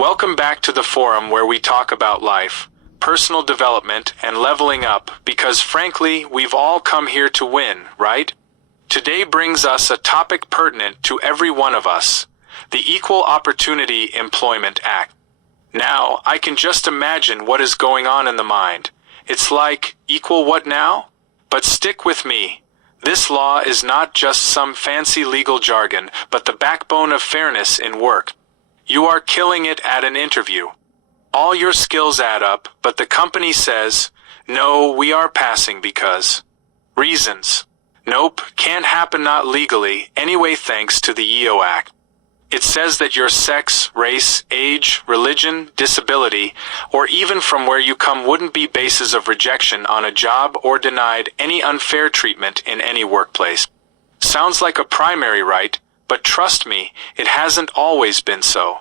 Welcome back to the forum where we talk about life, personal development, and leveling up because frankly, we've all come here to win, right? Today brings us a topic pertinent to every one of us, the Equal Opportunity Employment Act. Now, I can just imagine what is going on in the mind. It's like, equal what now? But stick with me. This law is not just some fancy legal jargon, but the backbone of fairness in work. You are killing it at an interview. All your skills add up, but the company says, no, we are passing because. Reasons. Nope, can't happen, not legally, anyway thanks to the EEO Act. It says that your sex, race, age, religion, disability, or even from where you come wouldn't be bases of rejection on a job or denied any unfair treatment in any workplace. Sounds like a primary right, but trust me, it hasn't always been so.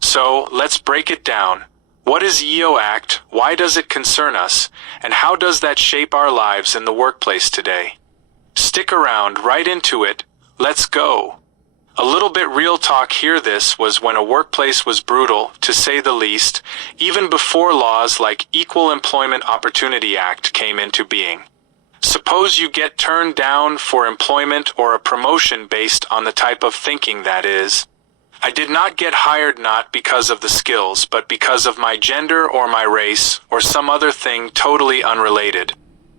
So, let's break it down. What is EEO Act, why does it concern us, and how does that shape our lives in the workplace today? Stick around, right into it, let's go. A little bit real talk here. This was when a workplace was brutal, to say the least, even before laws like Equal Employment Opportunity Act came into being. Suppose you get turned down for employment or a promotion based on the type of thinking that is, I did not get hired not because of the skills, but because of my gender or my race or some other thing totally unrelated.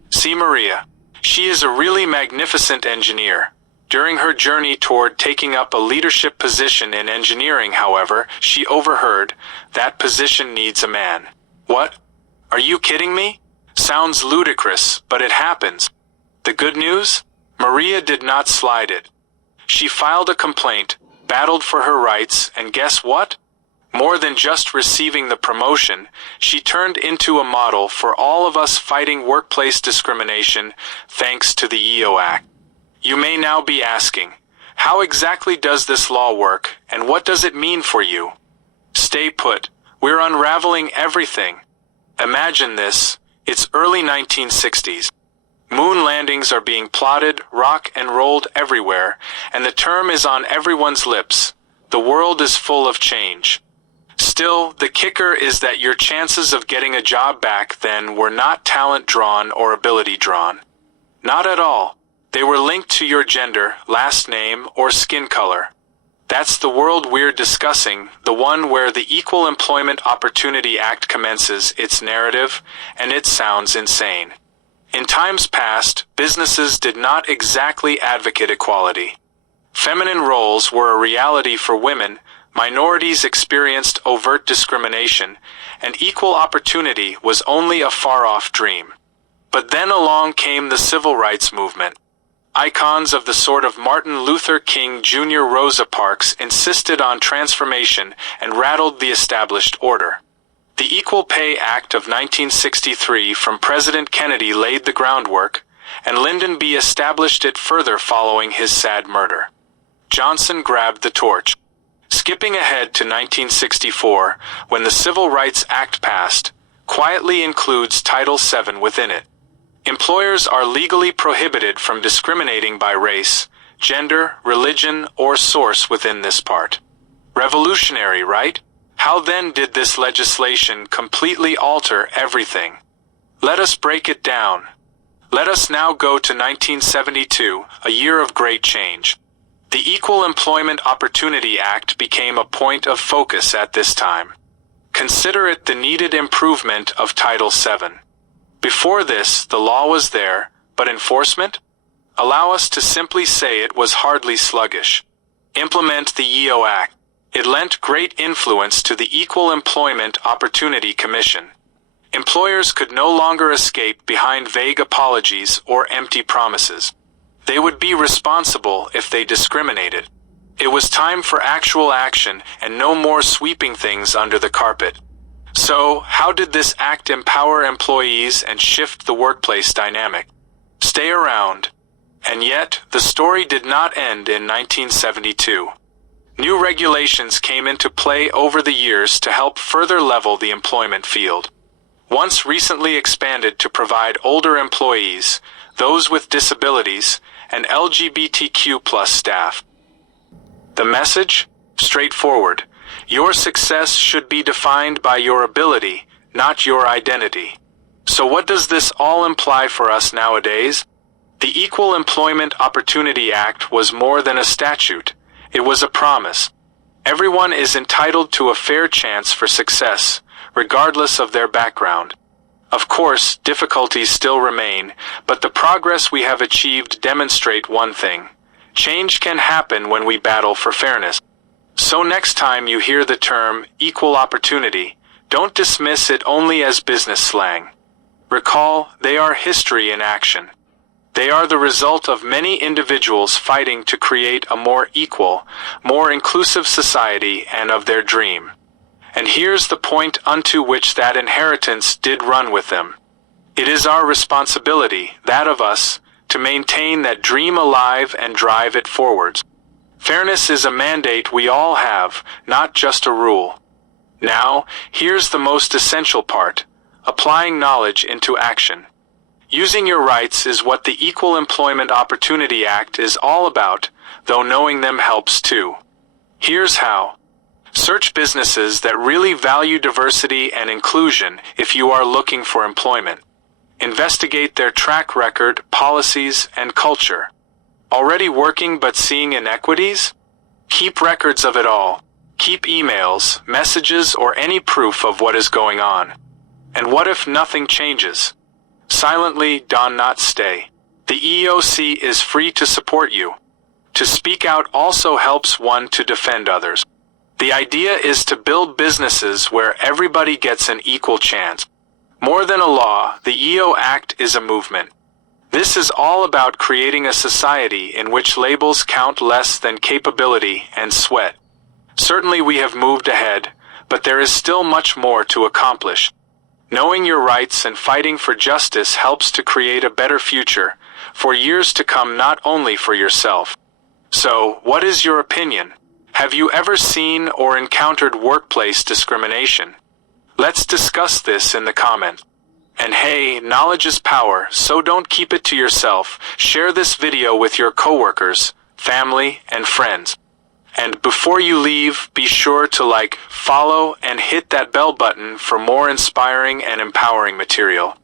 See Maria. She is a really magnificent engineer. During her journey toward taking up a leadership position in engineering, however, she overheard, that position needs a man. What? Are you kidding me? Sounds ludicrous, but it happens. The good news? Maria did not slide it. She filed a complaint, battled for her rights, and guess what? More than just receiving the promotion, she turned into a model for all of us fighting workplace discrimination thanks to the EEO Act. You may now be asking, how exactly does this law work, and what does it mean for you? Stay put. We're unraveling everything. Imagine this. It's early 1960s. Moon landings are being plotted, rock and rolled everywhere, and the term is on everyone's lips. The world is full of change. Still, the kicker is that your chances of getting a job back then were not talent drawn or ability drawn. Not at all. They were linked to your gender, last name, or skin color. That's the world we're discussing, the one where the Equal Employment Opportunity Act commences its narrative, and it sounds insane. In times past, businesses did not exactly advocate equality. Feminine roles were a reality for women, minorities experienced overt discrimination, and equal opportunity was only a far-off dream. But then along came the civil rights movement. Icons of the sort of Martin Luther King Jr. Rosa Parks insisted on transformation and rattled the established order. The Equal Pay Act of 1963 from President Kennedy laid the groundwork, and Lyndon B. established it further following his sad murder. Johnson grabbed the torch. Skipping ahead to 1964, when the Civil Rights Act passed, quietly includes Title VII within it. Employers are legally prohibited from discriminating by race, gender, religion, or source within this part. Revolutionary, right? How then did this legislation completely alter everything? Let us break it down. Let us now go to 1972, a year of great change. The Equal Employment Opportunity Act became a point of focus at this time. Consider it the needed improvement of Title VII. Before this, the law was there, but enforcement? Allow us to simply say it was hardly sluggish. Implement the EEO Act. It lent great influence to the Equal Employment Opportunity Commission. Employers could no longer escape behind vague apologies or empty promises. They would be responsible if they discriminated. It was time for actual action and no more sweeping things under the carpet. So, how did this act empower employees and shift the workplace dynamic? Stay around. And yet, the story did not end in 1972. New regulations came into play over the years to help further level the employment field. Once recently expanded to provide older employees, those with disabilities, and LGBTQ+ staff. The message? Straightforward. Your success should be defined by your ability, not your identity. So what does this all imply for us nowadays? The Equal Employment Opportunity Act was more than a statute. It was a promise. Everyone is entitled to a fair chance for success, regardless of their background. Of course, difficulties still remain, but the progress we have achieved demonstrate one thing. Change can happen when we battle for fairness. So next time you hear the term equal opportunity, don't dismiss it only as business slang. Recall, they are history in action. They are the result of many individuals fighting to create a more equal, more inclusive society and of their dream. And here's the point unto which that inheritance did run with them. It is our responsibility, that of us, to maintain that dream alive and drive it forwards. Fairness is a mandate we all have, not just a rule. Now, here's the most essential part: applying knowledge into action. Using your rights is what the Equal Employment Opportunity Act is all about, though knowing them helps too. Here's how. Search businesses that really value diversity and inclusion if you are looking for employment. Investigate their track record, policies, and culture. Already working but seeing inequities? Keep records of it all. Keep emails, messages, or any proof of what is going on. And what if nothing changes? Silently, not stay. The EEOC is free to support you. To speak out also helps one to defend others. The idea is to build businesses where everybody gets an equal chance. More than a law, the EEO Act is a movement. This is all about creating a society in which labels count less than capability and sweat. Certainly we have moved ahead, but there is still much more to accomplish. Knowing your rights and fighting for justice helps to create a better future, for years to come, not only for yourself. So, what is your opinion? Have you ever seen or encountered workplace discrimination? Let's discuss this in the comments. And hey, knowledge is power, so don't keep it to yourself. Share this video with your coworkers, family, and friends. And before you leave, be sure to like, follow, and hit that bell button for more inspiring and empowering material.